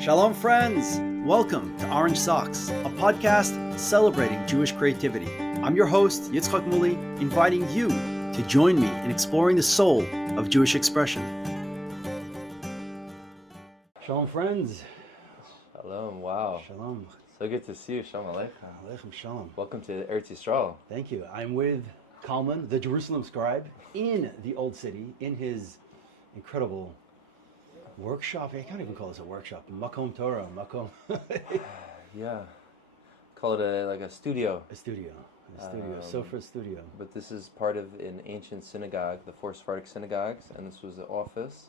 Shalom, friends! Welcome to Orange Socks, a podcast celebrating Jewish creativity. I'm your host, Yitzchok Moully, inviting you to join me in exploring the soul of Jewish expression. Shalom, friends. Shalom, wow. Shalom. So good to see you. Shalom Aleichem. Aleichem shalom. Welcome to Eretz Yisrael. Thank you. I'm with Kalman, the Jerusalem Scribe, in the Old City, in his incredible workshop. I can't even call this a workshop. Makom Torah, Makom. Yeah. Call it a studio. A studio. Sofer studio. But this is part of an ancient synagogue, the four Sephardic synagogues, and this was the office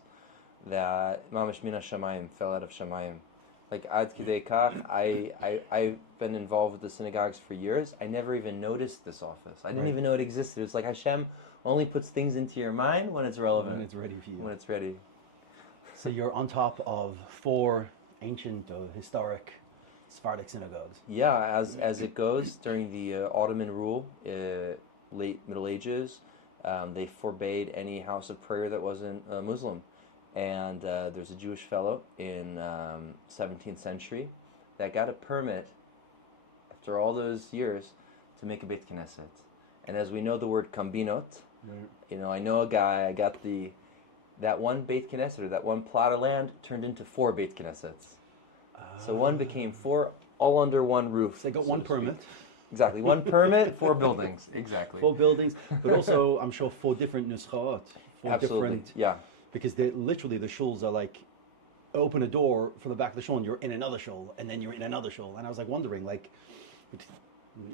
that Mamash Mina Shamayim fell out of Shamayim. Like Ad Kidei Kach, I've been involved with the synagogues for years. I never even noticed this office. I didn't even know it existed. It's like Hashem only puts things into your mind when it's relevant. When it's ready for you. When it's ready. So you're on top of four ancient or historic Sephardic synagogues. Yeah, as it goes, during the Ottoman rule, late Middle Ages, they forbade any house of prayer that wasn't Muslim. And there's a Jewish fellow in 17th century that got a permit after all those years to make a Beit Knesset. And as we know the word kombinot, I know a guy, I got that one Beit Knesset, or that one plot of land, turned into four Beit Knessets. So one became four, all under one roof. So they got one permit. Exactly, one permit, four buildings. Exactly. Four buildings, but also, I'm sure, four different nuschot. Absolutely, yeah. Because literally the shuls are like, open a door from the back of the shul and you're in another shul, and then you're in another shul. And I was like wondering,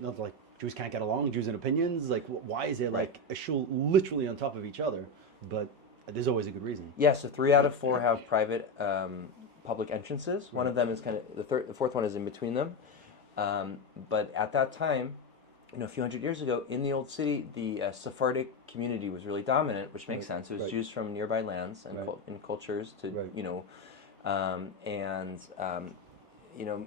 not like Jews can't get along, Jews and opinions, like why is there like a shul literally on top of each other? But there's always a good reason. Yeah, so 3 out of 4 have private public entrances. One of them is the fourth one is in between them. But at that time, a few hundred years ago, in the Old City, the Sephardic community was really dominant, which makes sense. It was Jews from nearby lands and cultures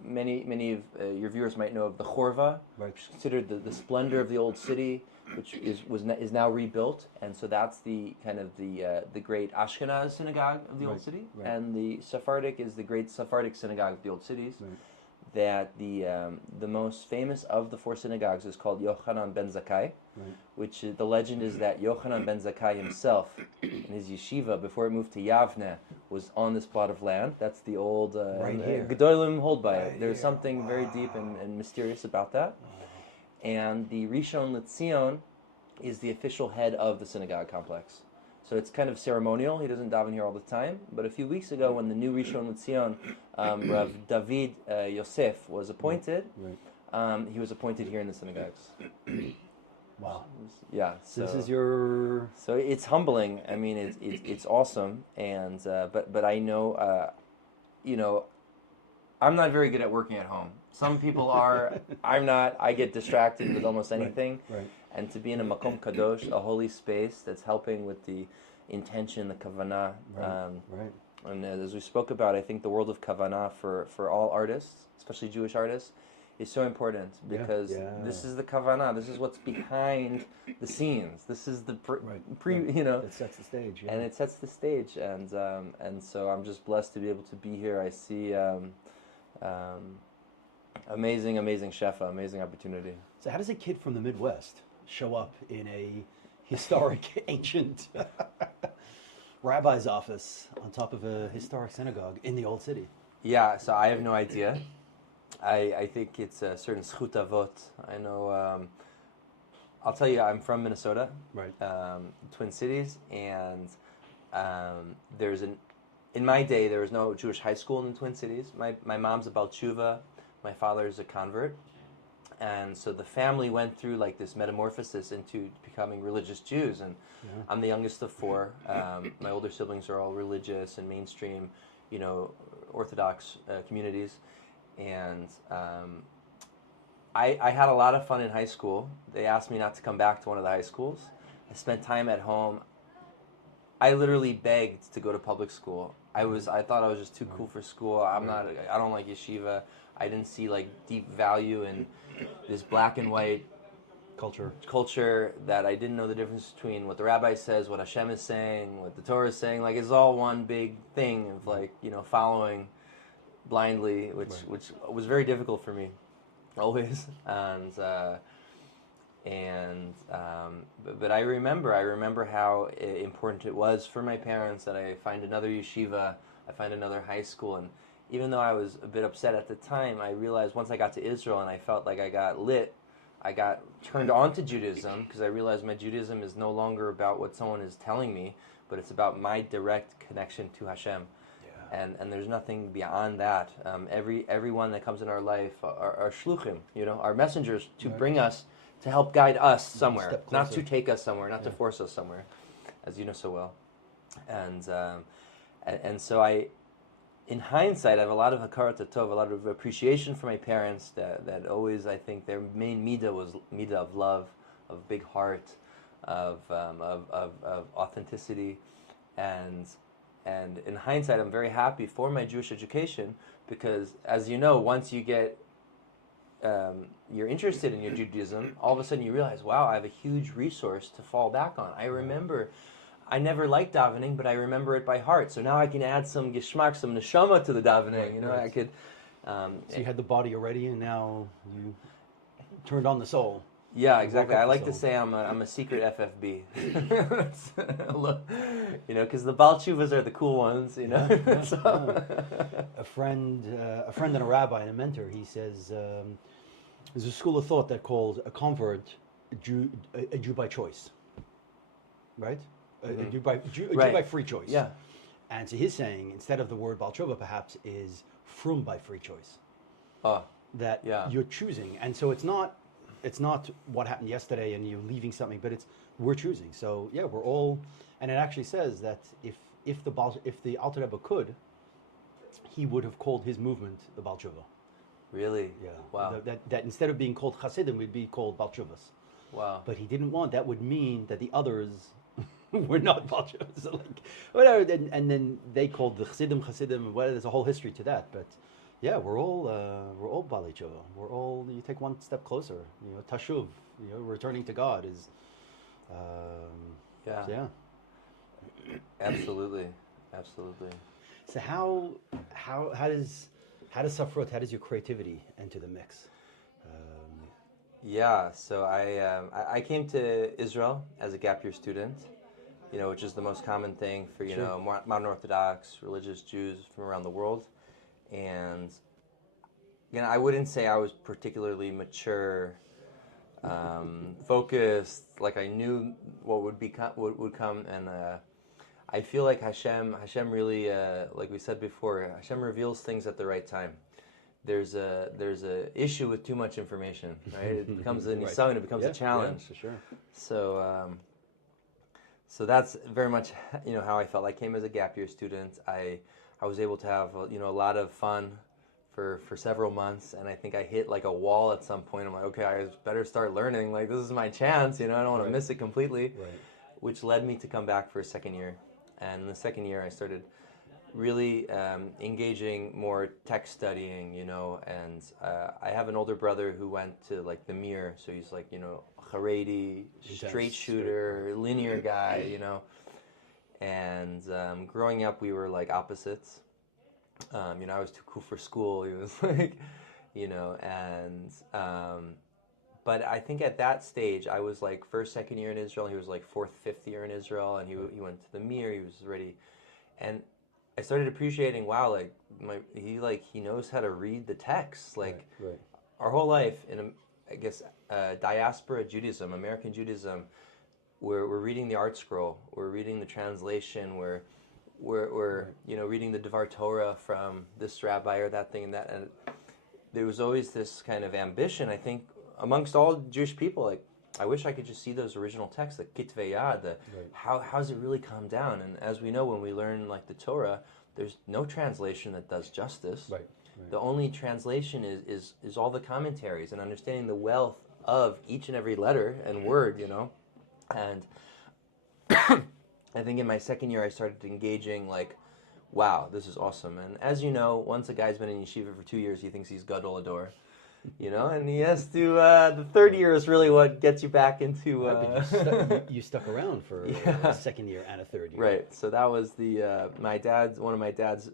many of your viewers might know of the Chorva, which is considered the splendor of the Old City, which is now rebuilt, and so that's the great Ashkenaz synagogue of the Old City, and the Sephardic is the great Sephardic synagogue of the Old Cities. That the most famous of the four synagogues is called Yochanan ben Zakkai, which the legend is that Yochanan ben Zakkai himself, in his yeshiva before it moved to Yavne, was on this plot of land. That's the old Gedolim hold by it. There's something very deep and mysterious about that. And the Rishon LeZion is the official head of the synagogue complex. So it's kind of ceremonial. He doesn't daven here all the time. But a few weeks ago, when the new Rishon LeZion, Rav David Yosef, was appointed, he was appointed here in the synagogues. Wow. Yeah. So this is your... So it's humbling. I mean, it's awesome. And but I know, I'm not very good at working at home. Some people are. I'm not. I get distracted with almost anything. Right. And to be in a Makom Kadosh, a holy space that's helping with the intention, the kavanah. And as we spoke about, I think the world of kavanah for all artists, especially Jewish artists, is so important because this is the kavanah. This is what's behind the scenes. This is the It sets the stage. Yeah. And it sets the stage. And so I'm just blessed to be able to be here. I see amazing shefa, amazing opportunity. So how does a kid from the Midwest show up in a historic, ancient rabbi's office on top of a historic synagogue in the Old City? Yeah, so I have no idea. I think it's a certain zchut avot. I know, I'll tell you, I'm from Minnesota, Twin Cities, and in my day, there was no Jewish high school in the Twin Cities. My mom's a Baal Tshuva, my father's a convert. And so the family went through like this metamorphosis into becoming religious Jews, and I'm the youngest of 4. My older siblings are all religious and mainstream, Orthodox communities, and I had a lot of fun in high school. They asked me not to come back to one of the high schools. I spent time at home. I literally begged to go to public school. I thought I was just too cool for school. I don't like yeshiva. I didn't see like deep value in this black and white culture that I didn't know the difference between what the rabbi says, what Hashem is saying, what the Torah is saying. Like, it's all one big thing of, like, you know, following blindly, which was very difficult for me, always. But I remember how important it was for my parents that I find another yeshiva, I find another high school, and even though I was a bit upset at the time, I realized once I got to Israel and I felt like I got lit, I got turned on to Judaism, because I realized my Judaism is no longer about what someone is telling me, but it's about my direct connection to Hashem. Yeah. And there's nothing beyond that. Everyone that comes in our life are shluchim, are messengers to bring us, to help guide us somewhere, not to take us somewhere, not to force us somewhere, as you know so well. And so in hindsight, I have a lot of hakarat tov, a lot of appreciation for my parents. That always, I think, their main midah was midah of love, of big heart, of authenticity, and in hindsight, I'm very happy for my Jewish education, because, as you know, once you get you're interested in your Judaism, all of a sudden you realize, wow, I have a huge resource to fall back on. I remember, I never liked davening, but I remember it by heart. So now I can add some geschmack, some neshama to the davening. I could. So you had the body already, and now you turned on the soul. Yeah, exactly. I like to say I'm a secret FFB. Because the Baal Tshuvas are the cool ones. So. A friend and a rabbi and a mentor. He says there's a school of thought that calls a convert a Jew by choice, right? A Jew by free choice. Yeah. And so he's saying, instead of the word Baal Tshuva, perhaps is frum by free choice. That you're choosing, and so it's not what happened yesterday and you're leaving something, but we're choosing. So yeah, we're all, and it actually says that if the Alter Rebbe could, he would have called his movement the Baal Tshuva. Really? Yeah. Wow. That instead of being called Hasidim, we'd be called Baal Tshuvas. Wow. But he didn't want, that would mean that the others were not Baal Tshuvas. So whatever, and then they called the Chassidim. Well, there's a whole history to that, but yeah, we're all Baalei Tshuva. We're all, you take one step closer. Tashuv, returning to God is. Yeah. So yeah. Absolutely. So how does Safrut, how does your creativity enter the mix? So I came to Israel as a gap year student, which is the most common thing for modern Orthodox religious Jews from around the world. And I wouldn't say I was particularly mature, focused, like I knew what would come, and I feel like Hashem really, like we said before, Hashem reveals things at the right time. There's a issue with too much information, right? It becomes a nisayon, it becomes a challenge. Yeah, for sure. So that's very much how I felt. I came as a gap year student. I was able to have a lot of fun for several months, and I think I hit like a wall at some point. I'm like, okay, I better start learning. Like, this is my chance. I don't want to miss it completely. Right. Which led me to come back for a second year. And in the second year, I started really engaging more text studying. And I have an older brother who went to like the Mir, so he's like Haredi, straight shooter, linear guy. And growing up, we were like opposites. I was too cool for school. He was like, but I think at that stage, I was like first, second year in Israel. He was like fourth, fifth year in Israel, and he went to the Mir. He was ready, and I started appreciating, wow, like he knows how to read the text. Like our whole life in diaspora Judaism, American Judaism. We're reading the art scroll. We're reading the translation. We're reading the Devar Torah from this rabbi or that thing and that. And there was always this kind of ambition, I think, amongst all Jewish people. Like, I wish I could just see those original texts, the Kitvei Yad. How's it really come down? And as we know, when we learn like the Torah, there's no translation that does justice. Right. The only translation is all the commentaries and understanding the wealth of each and every letter and word. And I think in my second year, I started engaging like, wow, this is awesome. And as you know, once a guy's been in yeshiva for 2 years, he thinks he's Gadol Ador, and he has to, the third year is really what gets you back into... you stuck around for a second year and a third year. Right, so that was one of my dad's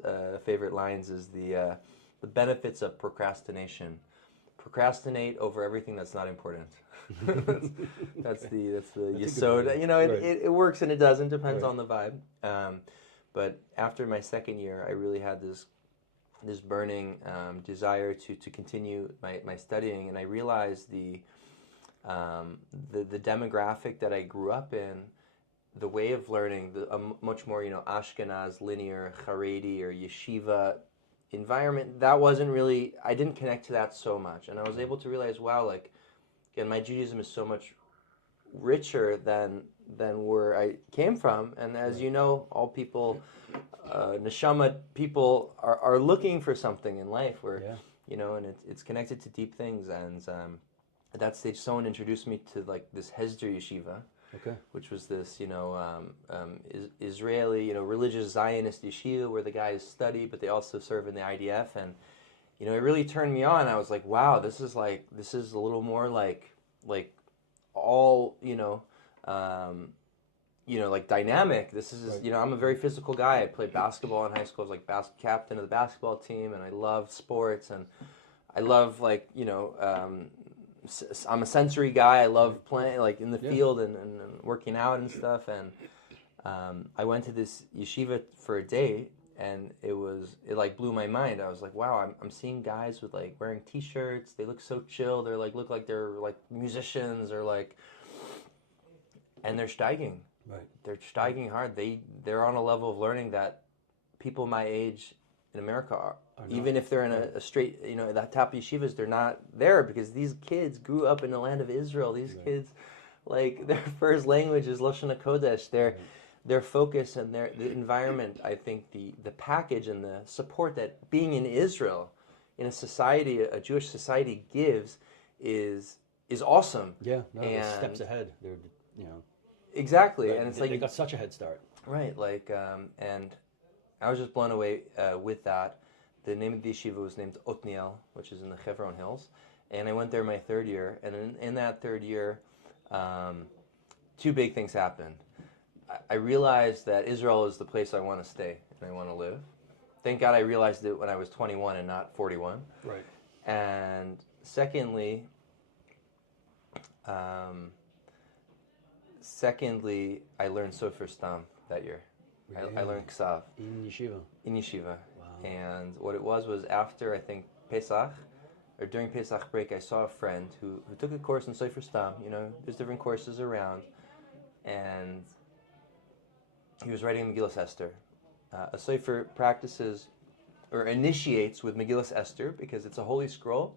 favorite lines is the benefits of procrastination. Procrastinate over everything that's not important. that's the yesod. You know, it works and it doesn't. Depends on the vibe. But after my second year, I really had this burning desire to continue my studying, and I realized the demographic that I grew up in, the way of learning, a much more Ashkenaz, linear, Haredi or yeshiva environment, that wasn't really, I didn't connect to that so much, and I was able to realize, wow, like, again, my Judaism is so much richer than where I came from, and as you know, all people, neshama people are looking for something in life where, and it's connected to deep things, and at that stage, someone introduced me to like this Hesder yeshiva, which was this, Israeli, religious Zionist yeshiva where the guys study, but they also serve in the IDF, and it really turned me on. I was like, wow, this is a little more like all, like dynamic. This is, I'm a very physical guy. I played basketball in high school. I was like captain of the basketball team, and I love sports, and I love I'm a sensory guy. I love playing like in the field and working out and stuff. And I went to this yeshiva for a day, and it like blew my mind. I was like, wow, I'm seeing guys with like wearing t-shirts. They look so chill. They're like look like they're like musicians or like, and they're steiging. Right. They're steiging hard. They're on a level of learning that people my age in America are. Even if they're in a straight, that top yeshivas, they're not there because these kids grew up in the land of Israel. These kids, like, their first language is Lashon HaKodesh. Their focus and the environment, I think the package and the support that being in Israel, in a society, a Jewish society gives is awesome. Yeah, they're steps ahead. They're, Exactly, and it's they got such a head start. Right, like, and I was just blown away with that. The name of the yeshiva was named Otniel, which is in the Hebron Hills, and I went there my third year. And in that third year, two big things happened. I realized that Israel is the place I want to stay and I want to live. Thank God I realized it when I was 21 and not 41. Right. And secondly, I learned sofer STAM that year. Really? I learned Ksav. In yeshiva? In yeshiva. Wow. And what it was after, I think, Pesach, or during Pesach break, I saw a friend who took a course in sofer STAM. There's different courses around. And he was writing Megillas Esther. A sofer practices or initiates with Megillas Esther because it's a holy scroll.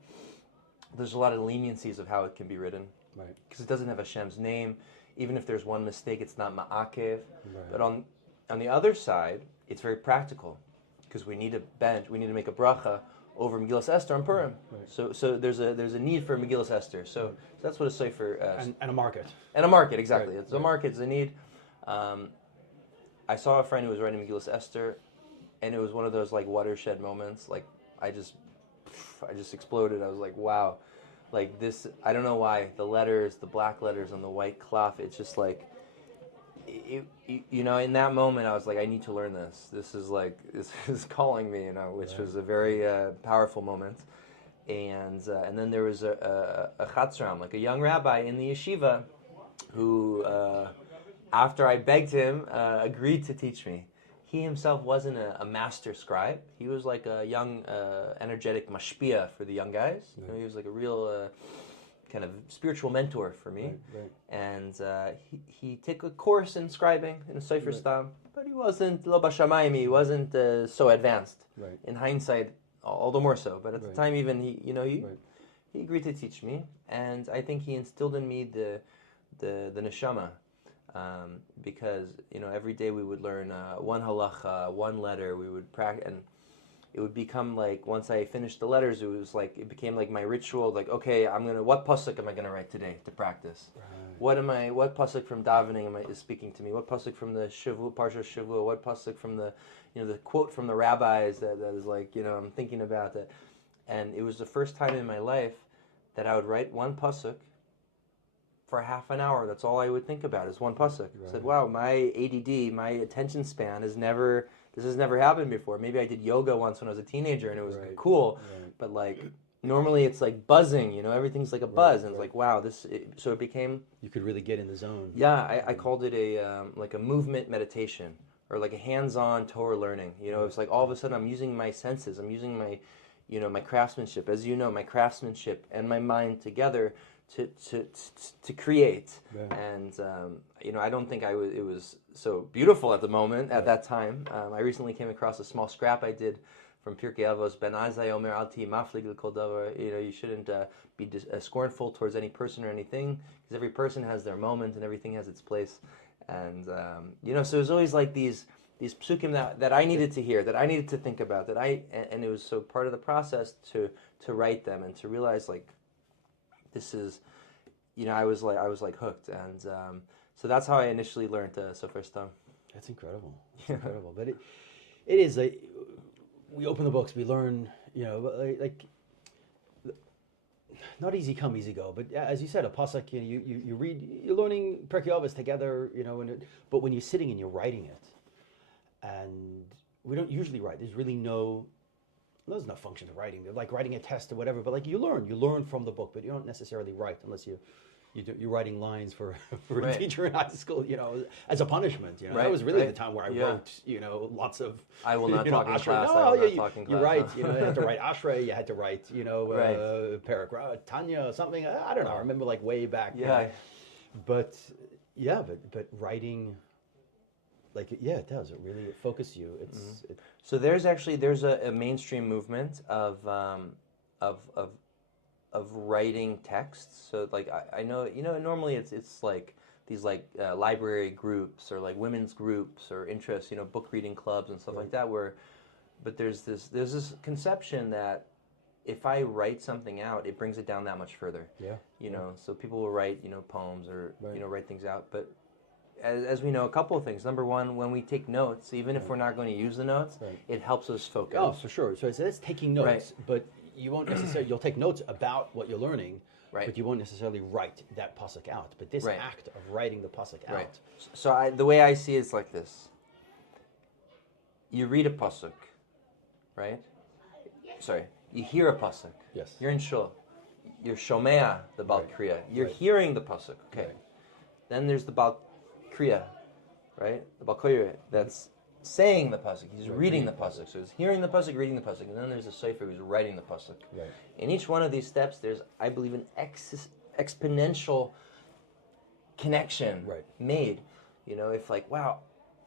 There's a lot of leniencies of how it can be written. Right. Because it doesn't have Hashem's name. Even if there's one mistake, it's not ma'akev. Right. But on the other side, it's very practical because we need to make a bracha over Megillas Esther on Purim. Right. So there's a need for Megillas Esther. So that's what a sofer and a market. And a market, exactly. Right. It's a market. It's a need. I saw a friend who was writing Megillas Esther, and it was one of those like watershed moments. Like I just exploded. I was like, wow. Like this, I don't know why, the letters, the black letters on the white cloth, it's just like, in that moment I was like, I need to learn this. This is calling me, which was a very powerful moment. And then there was a chatzram, like a young rabbi in the yeshiva who, after I begged him, agreed to teach me. He himself wasn't a master scribe. He was like a young, energetic mashpia for the young guys. Right. He was like a real kind of spiritual mentor for me. Right. And he took a course in scribing, in sofer STAM, but he wasn't lo bashamayim. He wasn't so advanced. Right. In hindsight, all the more so. But at the time, even he agreed to teach me, and I think he instilled in me the neshama. Because every day we would learn one halacha, one letter. We would practice, and it would become like once I finished the letters, it became like my ritual. Like, okay, what pasuk am I gonna write today to practice? Right. What pasuk from davening is speaking to me? What pasuk from the Shavu, Parsha Shavu? What pasuk from the the quote from the rabbis that is like I'm thinking about that. And it was the first time in my life that I would write one pasuk. For half an hour, that's all I would think about is one pasuk. Right. I said, wow, my ADD, my attention span does this has never happened before. Maybe I did yoga once when I was a teenager and it was cool, but like normally it's like buzzing, everything's like a buzz, and it's like, wow, so it became... You could really get in the zone. Yeah, I called it like a movement meditation, or like a hands-on Torah learning. It's like all of a sudden I'm using my senses, I'm using my, my craftsmanship, as my craftsmanship and my mind together to create. Yeah. And I don't think it was so beautiful at the moment at that time. I recently came across a small scrap I did from Pirkei Avos, Ben Azai Omer Alti Maflig L'Kol Davar. You shouldn't be scornful towards any person or anything, because every person has their moment and everything has its place. And so there's always like these psukim that I needed to hear, that I needed to think about, and it was so part of the process to write them and to realize like this is, I was like hooked, and so that's how I initially learned sofer STAM. That's incredible. That's incredible. But it is like, we open the books, we learn, like not easy come, easy go. But as you said, a pasuk, you read, you're learning Pirkei Avos together, but when you're sitting and you're writing it, and we don't usually write. There's no function of writing. Like writing a test or whatever. But like you learn from the book, but you don't necessarily write unless you're writing lines for a teacher in high school, as a punishment. Right, that was really the time where I wrote, lots of. I will not talk in Ashrei. class. You're right. You had to write Ashrei. You had to write, paragraph Tanya, something. I don't know. I remember like way back. Yeah. But writing. Like it does. It really focuses you. So there's a mainstream movement of writing texts. So like I know normally it's like these like library groups or like women's groups or interests, book reading clubs and stuff like that. But there's this conception that if I write something out, it brings it down that much further. Yeah. So people will write poems or write things out, but as we know, a couple of things. Number one, when we take notes, even if we're not going to use the notes, it helps us focus. Oh, for sure. So it's taking notes, but you won't necessarily, you'll take notes about what you're learning, but you won't necessarily write that pasuk out. But this act of writing the pasuk out. So the way I see it is like this. You read a pasuk, right? Sorry, you hear a pasuk. Yes. You're in shul. You're shomea, the Bal Kriya. You're hearing the pasuk. Okay. Right. Then there's the Bal Kriya, right? The Bal Kriya that's saying the pasuk. He's reading the pasuk. So he's hearing the pasuk, reading the pasuk, and then there's a sofer who's writing the pasuk. Right. In each one of these steps, there's, I believe, an exponential connection made. If like, wow,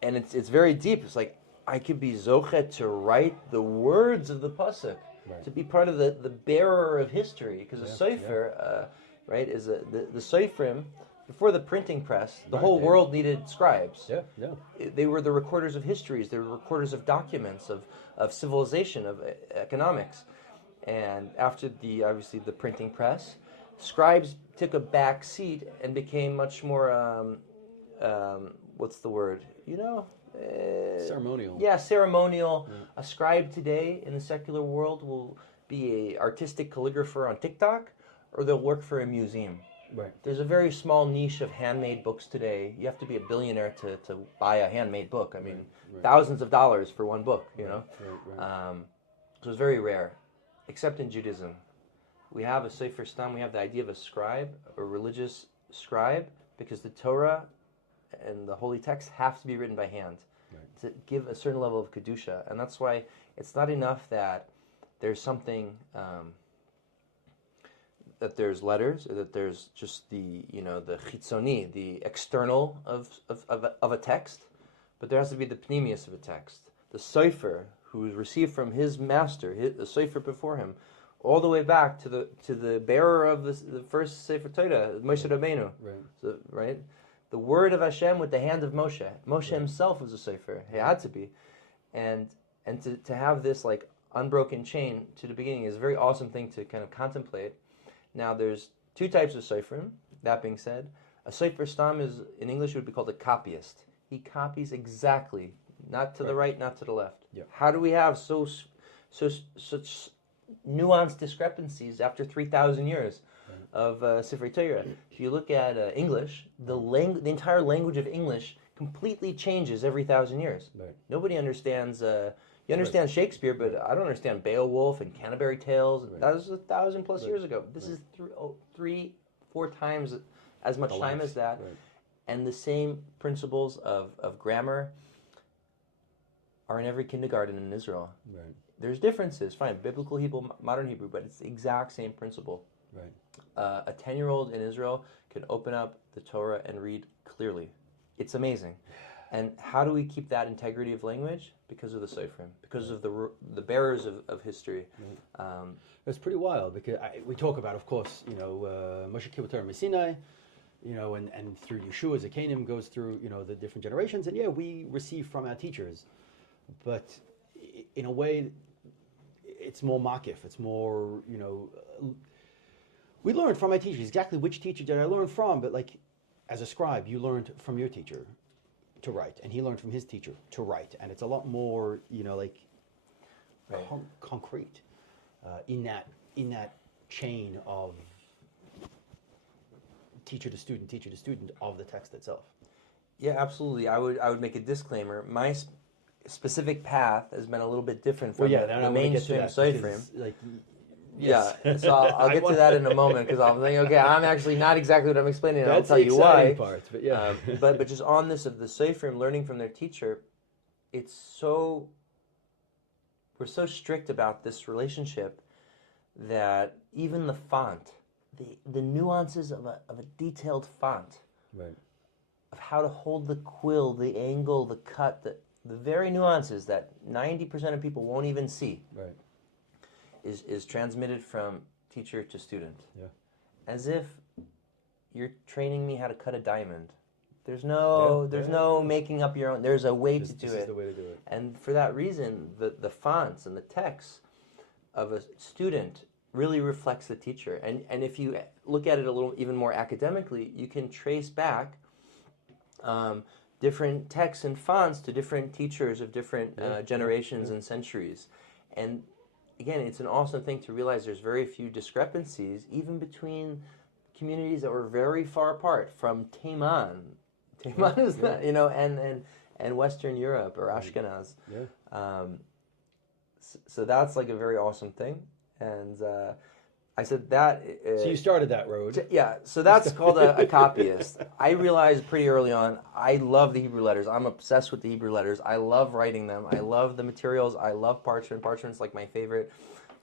and it's very deep. It's like I could be zochet to write the words of the pasuk, to be part of the bearer of history, because a sofer, is the soferim. Before the printing press, the whole world needed scribes. They were the recorders of histories. They were recorders of documents, of civilization, of economics. And after obviously the printing press, scribes took a back seat and became much more, what's the word? Ceremonial. Yeah, ceremonial. A scribe today in the secular world will be an artistic calligrapher on TikTok, or they'll work for a museum. Right. There's a very small niche of handmade books today. You have to be a billionaire to buy a handmade book. I mean, thousands of dollars for one book, So it's very rare, except in Judaism. We have a sofer STAM. We have the idea of a scribe, a religious scribe, because the Torah and the holy text have to be written by hand to give a certain level of kedusha. And that's why it's not enough that there's something... that there's letters, or that there's just the chitzoni, the external of a text, but there has to be the pnimius of a text. The sofer, who is received from his master, the sofer before him, all the way back to the bearer of the first Sefer Torah, Moshe Rabbeinu. So, the word of Hashem with the hand of Moshe. Moshe himself was a sofer. He had to be, and to have this like unbroken chain to the beginning is a very awesome thing to kind of contemplate. Now, there's two types of soferim. That being said, a sofer STAM is, in English, would be called a copyist. He copies exactly, not to the right, not to the left. How do we have such nuanced discrepancies after 3,000 years of Sefer Torah? If you look at English, the entire language of English completely changes every 1,000 years. Right. Nobody understands. You understand Shakespeare, but I don't understand Beowulf and Canterbury Tales. Right. That was 1,000+ years ago. This is 3-4 times as much time as that. Right. And the same principles of grammar are in every kindergarten in Israel. Right. There's differences, fine, biblical Hebrew, modern Hebrew, but it's the exact same principle. Right. A 10-year-old in Israel can open up the Torah and read clearly. It's amazing. And how do we keep that integrity of language? Because of the sofer, because of the bearers of history. It's pretty wild because we talk about, of course, Moshe Kibbutz Sinai, and through Yeshua, Zakanim goes through, the different generations. And yeah, we receive from our teachers, but in a way, it's more makif. It's more, we learned from our teachers. Exactly which teacher did I learn from? But like, as a scribe, you learned from your teacher to write, and he learned from his teacher to write, and it's a lot more, concrete in that chain of teacher to student of the text itself. Yeah, absolutely. I would make a disclaimer. My specific path has been a little bit different from the mainstream sofer. Yes. Yeah, so I'll get to that in a moment because I'm thinking, okay, I'm actually not exactly what I'm explaining, and That's I'll tell you why. Part, but yeah. But just on this of the sofer learning from their teacher, we're so strict about this relationship that even the font, the nuances of a detailed font, right, of how to hold the quill, the angle, the cut, the very nuances that 90% of people won't even see. Right. Is transmitted from teacher to student. Yeah. As if you're training me how to cut a diamond. There's no making up your own. There's a way to do it. This is the way to do it. And for that reason, the fonts and the text of a student really reflects the teacher. And if you look at it a little even more academically, you can trace back different texts and fonts to different teachers of different generations and centuries. And again, it's an awesome thing to realize there's very few discrepancies, even between communities that were very far apart, from Taiman. Taiman is not, and Western Europe or Ashkenaz. Yeah. So that's like a very awesome thing. And I said that... so you started that road. Yeah, so that's called a copyist. I realized pretty early on, I love the Hebrew letters. I'm obsessed with the Hebrew letters. I love writing them. I love the materials. I love parchment. Parchment's like my favorite.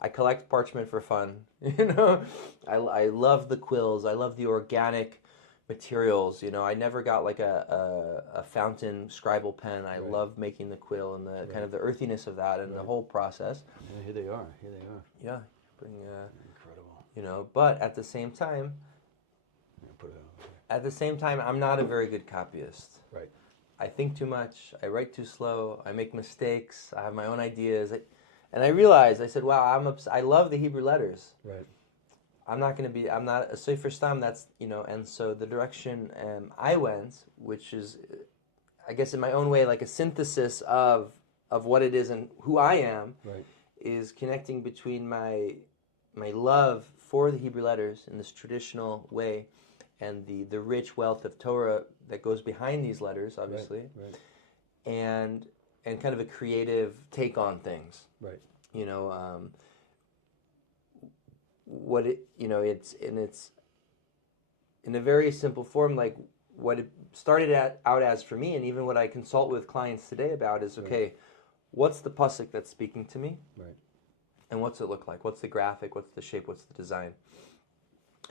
I collect parchment for fun. I love the quills. I love the organic materials. I never got like a fountain scribal pen. I love making the quill and the kind of the earthiness of that and the whole process. Yeah, here they are. Yeah, bring... but at the same time, I'm not a very good copyist. Right. I think too much. I write too slow. I make mistakes. I have my own ideas. And I realized, I said, wow, I love the Hebrew letters. Right. I'm not a sofer STAM. That's, and so the direction I went, which is, I guess in my own way, like a synthesis of what it is and who I am, right, is connecting between my love for the Hebrew letters in this traditional way and the rich wealth of Torah that goes behind these letters, obviously, right. and kind of a creative take on things. Right. It's in a very simple form, like what it started out as for me, and even what I consult with clients today about is, okay, what's the pasuk that's speaking to me? Right. And what's it look like? What's the graphic? What's the shape? What's the design?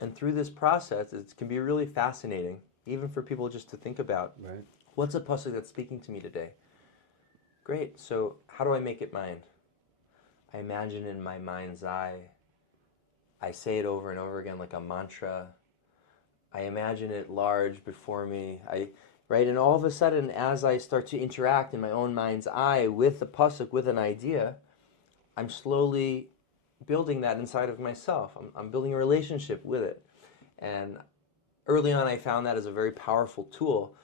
And through this process, it can be really fascinating, even for people just to think about. Right. What's a pasuk that's speaking to me today? Great. So how do I make it mine? I imagine in my mind's eye. I say it over and over again like a mantra. I imagine it large before me. And all of a sudden, as I start to interact in my own mind's eye with the pasuk, with an idea, I'm slowly building that inside of myself. I'm building a relationship with it. And early on, I found that as a very powerful tool.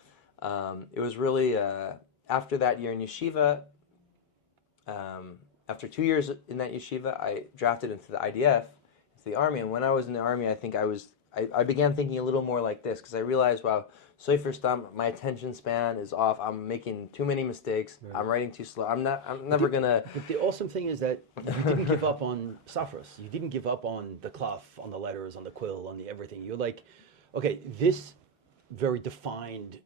It was really, after that year in yeshiva, after 2 years in that yeshiva, I drafted into the IDF, into the Army. And when I was in the Army, I think I began thinking a little more like this, because I realized, wow, sofer STAM, my attention span is off. I'm making too many mistakes. Right. I'm writing too slow. I'm never gonna. But the awesome thing is that you didn't give up on safras. You didn't give up on the cloth, on the letters, on the quill, on the everything. You're like, okay, this very defined,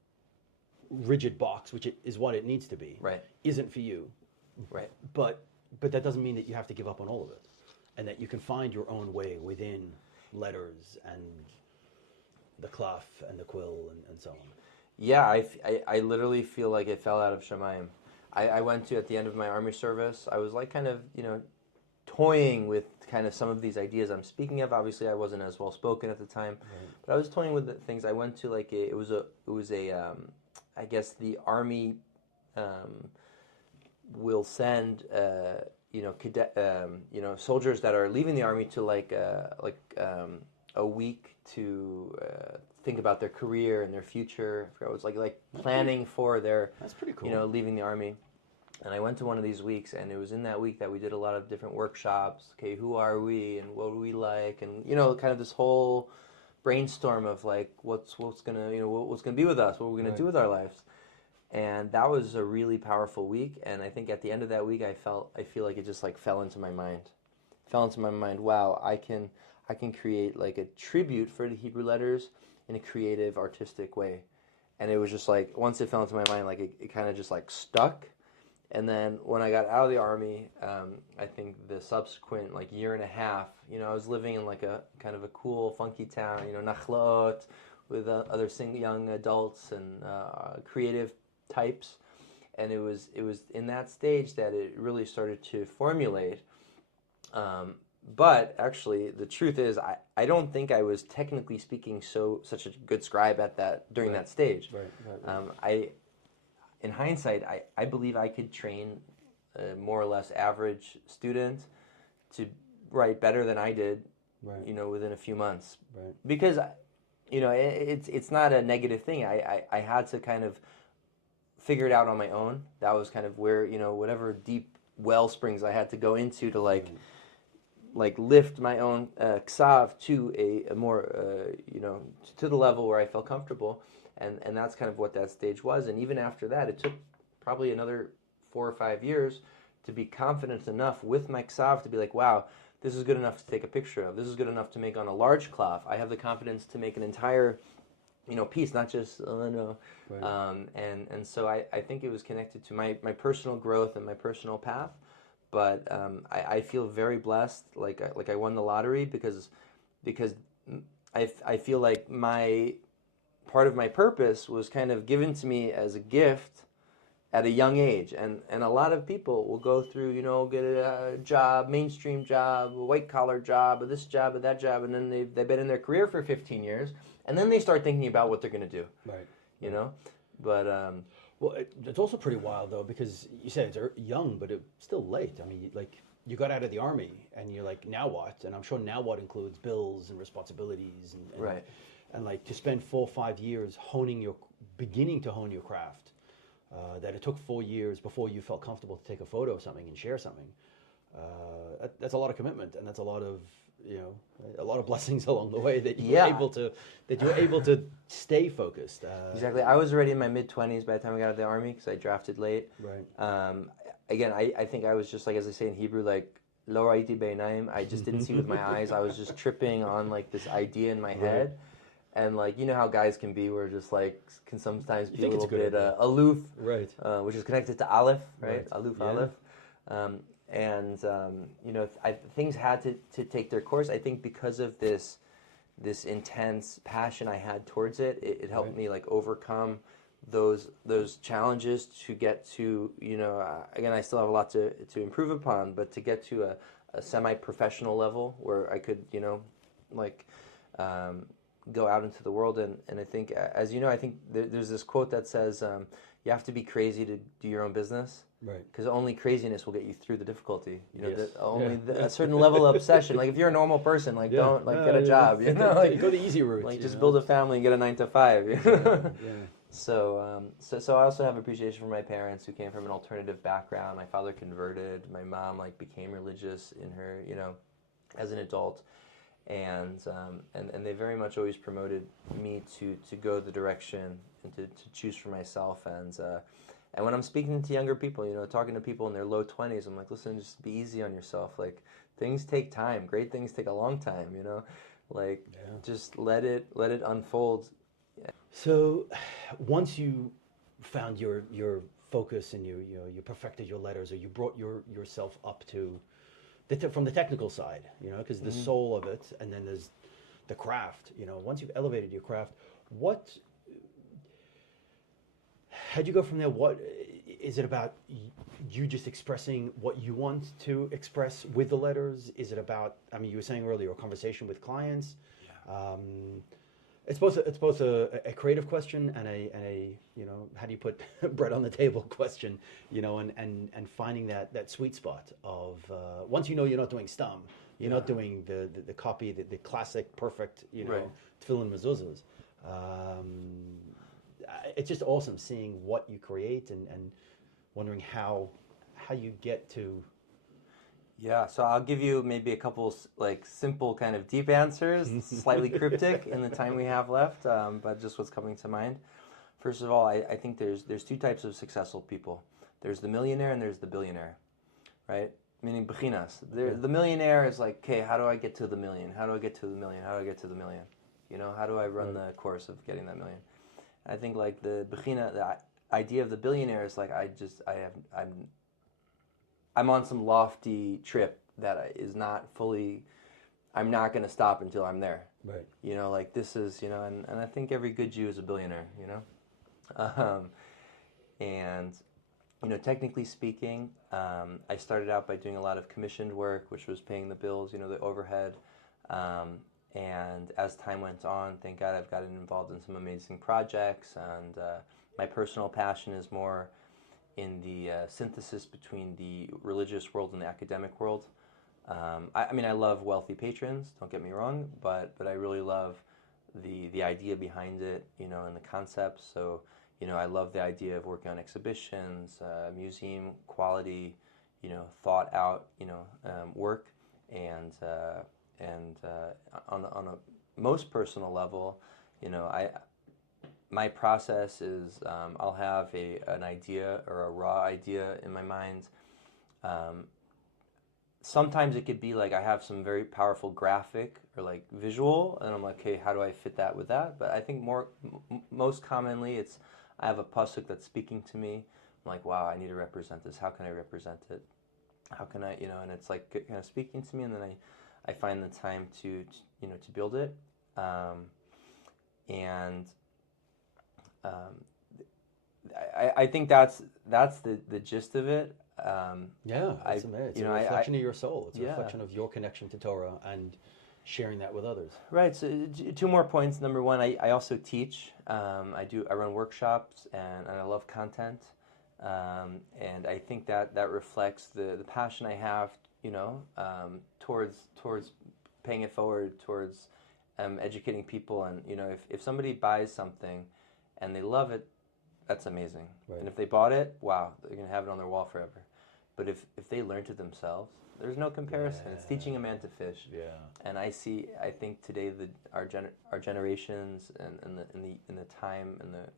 rigid box, which is what it needs to be, Right. isn't for you. Right. But that doesn't mean that you have to give up on all of it, and that you can find your own way within letters and the cloth and the quill and so on. Yeah, I literally feel like it fell out of Shemayim. I went to, at the end of my army service, I was like kind of, toying with kind of some of these ideas I'm speaking of. Obviously, I wasn't as well spoken at the time, but I was toying with the things. I went to like it was a I guess the army will send cadet soldiers that are leaving the army to like a week to think about their career and their future. I forgot, it was like planning for their, That's pretty cool. leaving the army. And I went to one of these weeks, and it was in that week that we did a lot of different workshops. Okay, who are we, and what do we like, and kind of this whole brainstorm of like what's gonna be with us, what we're gonna do with our lives. And that was a really powerful week. And I think at the end of that week, I feel like it just like fell into my mind. Wow, I can create like a tribute for the Hebrew letters in a creative, artistic way. And it was just like, once it fell into my mind, like it kind of just like stuck. And then when I got out of the army, I think the subsequent like year and a half, I was living in like a kind of a cool, funky town, Nachlaot, with other young adults and creative types. And it was in that stage that it really started to formulate. But actually, the truth is, I don't think I was technically speaking such a good scribe during that stage. Right. In hindsight, I believe I could train a more or less average student to write better than I did, within a few months. Right. Because, it's not a negative thing. I had to kind of figure it out on my own. That was kind of where, whatever deep well springs I had to go into to like lift my own ksav to a more, to the level where I felt comfortable. And that's kind of what that stage was. And even after that, it took probably another 4 or 5 years to be confident enough with my ksav to be like, wow, this is good enough to take a picture of. This is good enough to make on a large cloth. I have the confidence to make an entire, piece, not just, Right. And so I think it was connected to my personal growth and my personal path. But I feel very blessed, like I won the lottery because I feel like part of my purpose was kind of given to me as a gift at a young age. And a lot of people will go through, get a job, mainstream job, a white-collar job, or this job, or that job, and then they've been in their career for 15 years, and then they start thinking about what they're going to do. Right. But... Well, it's also pretty wild, though, because you said it's young, but it's still late. I mean, you got out of the army, and you're like, now what? And I'm sure now what includes bills and responsibilities. And right. And like to spend 4 or 5 years beginning to hone your craft, that it took 4 years before you felt comfortable to take a photo of something and share something. That's a lot of commitment, and that's a lot of blessings along the way that you were able to stay focused. Exactly. I was already in my mid-20s by the time I got out of the army because I drafted late. Right. Again, I think I was just like, as I say in Hebrew, like lo ra'iti b'einayim. I just didn't see with my eyes. I was just tripping on like this idea in my head. And like, how guys can be, where just like can sometimes be a little bit aloof, right? Which is connected to Aleph, right? Aloof, Aleph. Things had to take their course. I think because of this intense passion I had towards it, it helped me like overcome those challenges to get to, again, I still have a lot to improve upon, but to get to a semi-professional level where I could, go out into the world. And I think, as you know, I think there's this quote that says, you have to be crazy to do your own business. Right. Because only craziness will get you through the difficulty. Yes. A certain level of obsession. Like if you're a normal person, don't get a job. Go the easy route. Like just build a family and get a 9 to 5. Yeah. So I also have appreciation for my parents who came from an alternative background. My father converted. My mom became religious in her, as an adult. and they very much always promoted me to go the direction and to choose for myself. And when I'm speaking to younger people, talking to people in their low 20s, I'm like, listen, just be easy on yourself. Like, things take time. Great things take a long time. Like, just let it unfold. Yeah. So, once you found your focus and you perfected your letters, or you brought yourself up to from the technical side, because the soul of it, and then there's the craft. Once you've elevated your craft, how'd you go from there? What is it about? You just expressing what you want to express with the letters? Is it about? I mean, you were saying earlier, a conversation with clients. Yeah. It's both a creative question and a how do you put bread on the table question, and finding that sweet spot of once you're not doing STAM, you're not doing the copy, the classic perfect, tefillin mezuzahs. It's just awesome seeing what you create and wondering how you get to. Yeah, so I'll give you maybe a couple simple kind of deep answers, slightly cryptic in the time we have left, but just what's coming to mind. First of all, I think there's two types of successful people. There's the millionaire and there's the billionaire, right? Meaning bechinas. The millionaire is like, okay, how do I get to the million? How do I get to the million? How do I get to the million? How do I run the course of getting that million? I think like the bechina, the idea of the billionaire is like I'm on some lofty trip that is not fully. I'm not going to stop until I'm there. Right. Like this is and I think every good Jew is a billionaire. And technically speaking, I started out by doing a lot of commissioned work, which was paying the bills, the overhead. And as time went on, thank God I've gotten involved in some amazing projects. And my personal passion is more in the synthesis between the religious world and the academic world. I mean, I love wealthy patrons, don't get me wrong, but I really love the idea behind it, and the concepts. So, I love the idea of working on exhibitions, museum quality, thought out, work, and on a most personal level, my process is I'll have an idea or a raw idea in my mind. Sometimes it could be like I have some very powerful graphic or like visual, and I'm like, okay, how do I fit that with that? But I think most commonly it's I have a pasuk that's speaking to me. I'm like, wow, I need to represent this. How can I represent it? How can I, and it's like kind of speaking to me, and then I find the time to build it, and I think that's the gist of it. It's a reflection of your soul. It's a reflection of your connection to Torah and sharing that with others. Right. So two more points. Number one, I also teach. I run workshops, and I love content, and I think that reflects the passion I have, towards paying it forward, towards educating people. And if somebody buys something and they love it, that's amazing. Right. And if they bought it, wow, they're gonna have it on their wall forever. But if they learned it themselves, there's no comparison. Yeah. It's teaching a man to fish. Yeah. And I think today our generations and the time and the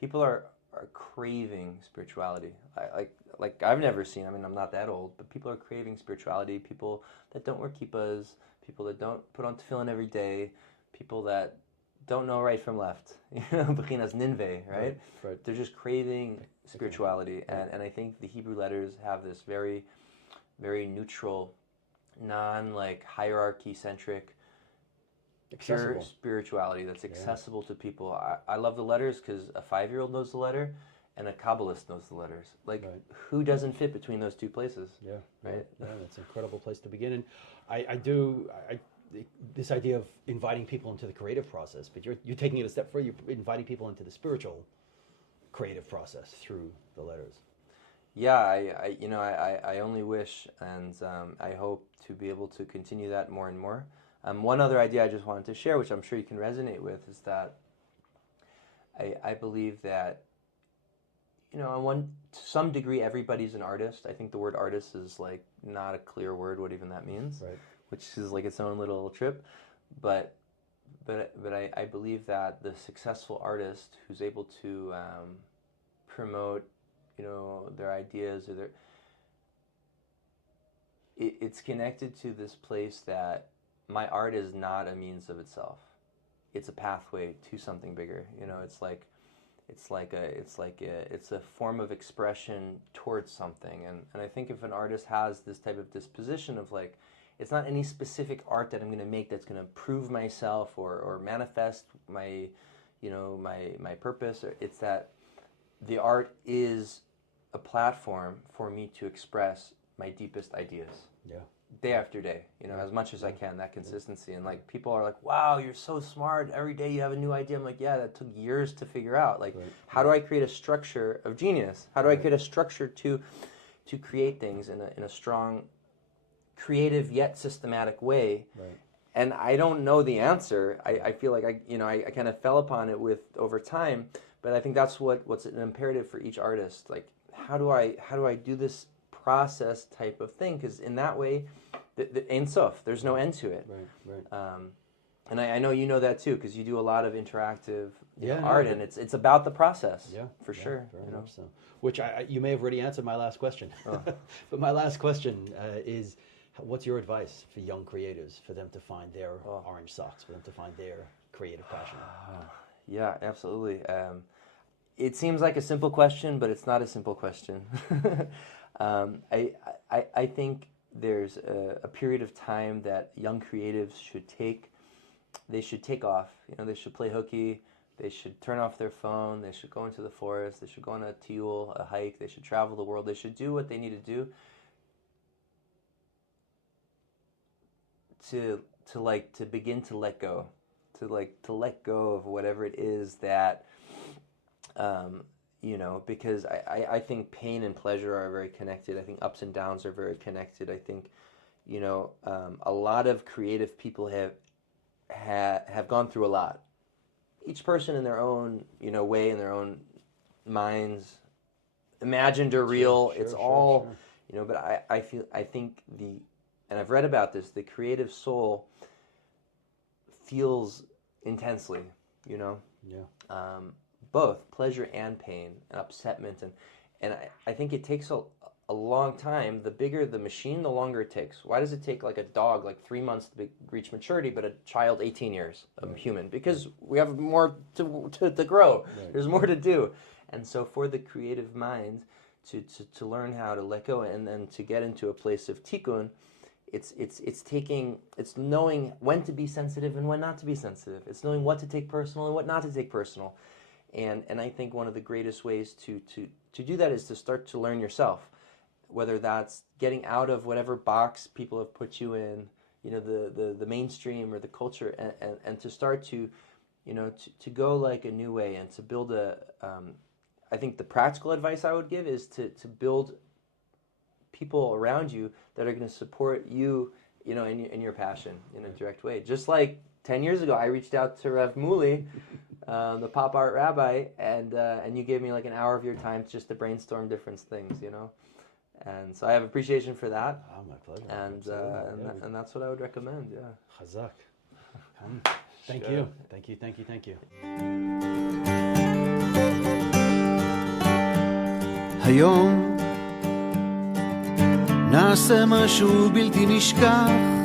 people are craving spirituality. Like I've never seen. I mean, I'm not that old, but people are craving spirituality. People that don't wear kippahs, people that don't put on tefillin every day, people that don't know right from left. Bechinas ninveh, right? Right? They're just craving spirituality, okay. And I think the Hebrew letters have this very, very neutral, hierarchy centric, pure spirituality that's accessible to people. I love the letters because a 5-year-old knows the letter, and a Kabbalist knows the letters. Who doesn't fit between those two places? Yeah, right. Yeah, that's an incredible place to begin. And I this idea of inviting people into the creative process, but you're taking it a step further. You're inviting people into the spiritual creative process through the letters. Yeah, I only wish, and I hope to be able to continue that more and more. One other idea I just wanted to share, which I'm sure you can resonate with, is that I believe that to some degree everybody's an artist. I think the word artist is not a clear word, what even that means. Right. which is like its own little trip. But I believe that the successful artist who's able to promote, their ideas or it's connected to this place that my art is not a means of itself. It's a pathway to something bigger. It's a form of expression towards something. And I think if an artist has this type of disposition of like, it's not any specific art that I'm going to make that's going to prove myself or manifest my purpose. It's that the art is a platform for me to express my deepest ideas. Yeah. Day after day, as much as I can, that consistency. And like people are like, wow, you're so smart. Every day you have a new idea. I'm like, yeah, that took years to figure out. Like, how do I create a structure of genius? How do I create a structure to create things in a strong, creative yet systematic way? Right. And I don't know the answer. I feel like I kind of fell upon it over time. But I think that's what's an imperative for each artist. Like, how do I do this process type of thing? Because in that way, the Ein Sof, there's no end to it. Right. And I know you know that too, because you do a lot of interactive art, and it's about the process. Yeah, for sure. Very much so. Which you may have already answered my last question. Oh. But my last question is, what's your advice for young creatives, for them to find their orange socks, for them to find their creative passion? Yeah, absolutely. It seems like a simple question, but it's not a simple question. I think there's a period of time that young creatives should take. They should take off. They should play hooky. They should turn off their phone. They should go into the forest. They should go on a tiul, a hike. They should travel the world. They should do what they need to do to begin to let go, to let go of whatever it is that. Because I think pain and pleasure are very connected. I think ups and downs are very connected. I think, a lot of creative people have gone through a lot. Each person in their own, way, in their own minds, imagined or real. Sure, it's all, but I think and I've read about this, the creative soul feels intensely, Yeah. Both pleasure and pain and upsetment, and I think it takes a long time. The bigger the machine, the longer it takes. Why does it take like a dog 3 months to reach maturity, but a child 18 years, a human? Because we have more to grow. Right. There's more to do. And so for the creative mind to learn how to let go and then to get into a place of tikkun, it's knowing when to be sensitive and when not to be sensitive. It's knowing what to take personal and what not to take personal. And I think one of the greatest ways to do that is to start to learn yourself, whether that's getting out of whatever box people have put you in, the mainstream or the culture, and to start to go like a new way and to build I think the practical advice I would give is to build people around you that are going to support you, in your passion in a direct way. Just like 10 years ago, I reached out to Rav Moully, the pop art rabbi, and you gave me like an hour of your time just to brainstorm different things, And so I have appreciation for that. Oh, my pleasure. And that's what I would recommend. Yeah. Chazak. Thank you. Thank you. היום נעשה משהו בלתי נשכח